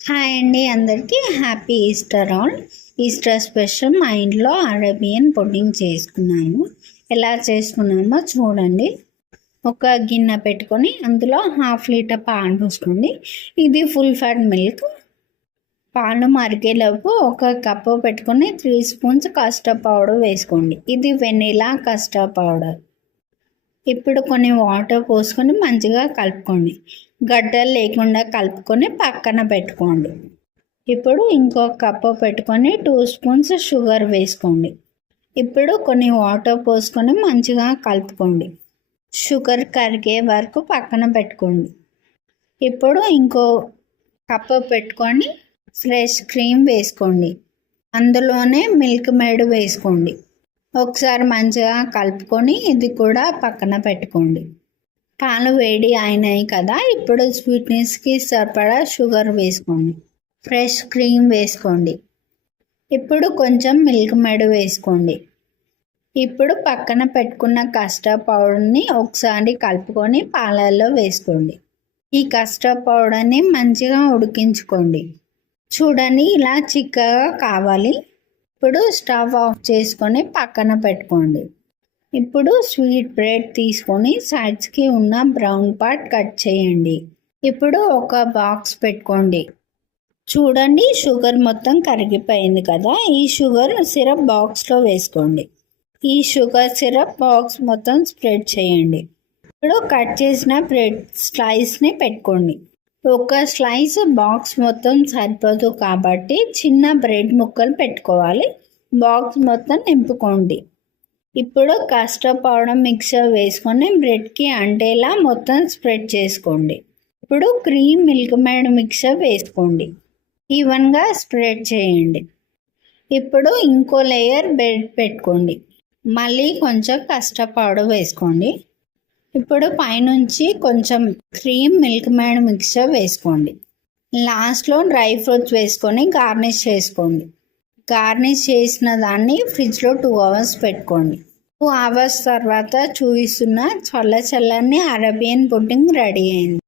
Hi అండి, అందరికీ happy Easter all. Easter special మా ఇంట్లో అరేబియన్ పుడ్డింగ్ చేసుకున్నాను. ఎలా చేసుకున్నామో చూడండి. ఒక గిన్నె పెట్టుకొని అందులో 1/2 లీటర్ పాలు పోసుకోండి. ఇది ఫుల్ ఫ్యాట్ మిల్క్. పాలు మరిగేలోపు ఒక కప్పు పెట్టుకొని 3 స్పూన్స్ కస్టర్డ్ పౌడర్ వేసుకోండి. ఇది వెనిలా కస్టర్డ్ పౌడర్. ఇప్పుడు కొన్ని వాటర్ పోసుకొని మంచిగా కలుపుకోండి. గడ్డలు లేకుండా కలుపుకొని పక్కన పెట్టుకోండి. ఇప్పుడు ఇంకో కప్పు పెట్టుకొని 2 స్పూన్స్ షుగర్ వేసుకోండి. ఇప్పుడు కొన్ని వాటర్ పోసుకొని మంచిగా కలుపుకోండి. షుగర్ కరిగే వరకు పక్కన పెట్టుకోండి. ఇప్పుడు ఇంకో కప్పు పెట్టుకొని ఫ్రెష్ క్రీమ్ వేసుకోండి. అందులోనే మిల్క్ మేడ్ వేసుకోండి. ఒకసారి మంచిగా కలుపుకొని ఇది కూడా పక్కన పెట్టుకోండి. పాలు వేడి అయినాయి కదా, ఇప్పుడు స్వీట్నెస్కి సరిపడా షుగర్ వేసుకోండి. ఫ్రెష్ క్రీమ్ వేసుకోండి. ఇప్పుడు కొంచెం మిల్క్ మేడ్ వేసుకోండి. ఇప్పుడు పక్కన పెట్టుకున్న కస్టర్డ్ పౌడర్ని ఒకసారి కలుపుకొని పాలల్లో వేసుకోండి. ఈ కస్టర్డ్ పౌడర్ని మంచిగా ఉడికించుకోండి. చూడండి, ఇలా చిక్కగా కావాలి. ఇప్పుడు స్టవ్ ఆఫ్ చేసుకొని పక్కన పెట్టుకోండి. ఇప్పుడు స్వీట్ బ్రెడ్ తీసుకొని సైడ్స్కి ఉన్న బ్రౌన్ పార్ట్ కట్ చేయండి. ఇప్పుడు ఒక బాక్స్ పెట్టుకోండి. చూడండి, షుగర్ మొత్తం కరిగిపోయింది కదా. ఈ షుగర్ సిరప్ బాక్స్లో వేసుకోండి. ఈ షుగర్ సిరప్ బాక్స్ మొత్తం స్ప్రెడ్ చేయండి. ఇప్పుడు కట్ చేసిన బ్రెడ్ స్లైస్ని పెట్టుకోండి. ఒక స్లైస్ బాక్స్ మొత్తం సరిపోదు కాబట్టి చిన్న బ్రెడ్ ముక్కలు పెట్టుకోవాలి. బాక్స్ మొత్తం నింపుకోండి. ఇప్పుడు కస్టర్డ్ పౌడర్ మిక్సర్ వేసుకొని బ్రెడ్కి అంటేలా మొత్తం స్ప్రెడ్ చేసుకోండి. ఇప్పుడు క్రీమ్ మిల్క్ మేడ్ మిక్సర్ వేసుకోండి. ఈవెన్గా స్ప్రెడ్ చేయండి. ఇప్పుడు ఇంకో లేయర్ బ్రెడ్ పెట్టుకోండి. మళ్ళీ కొంచెం కస్టర్డ్ పౌడర్ వేసుకోండి. ఇప్పుడు పైనుంచి కొంచెం క్రీమ్ మిల్క్ మేడ్ మిక్చర్ వేసుకోండి. లాస్ట్లో డ్రై ఫ్రూట్స్ వేసుకొని గార్నిష్ చేసుకోండి. గార్నిష్ చేసిన దాన్ని ఫ్రిడ్జ్లో 2 అవర్స్ పెట్టుకోండి. 2 అవర్స్ తర్వాత చూపిస్తున్న చల్లని అరేబియన్ పుడ్డింగ్ రెడీ అయింది.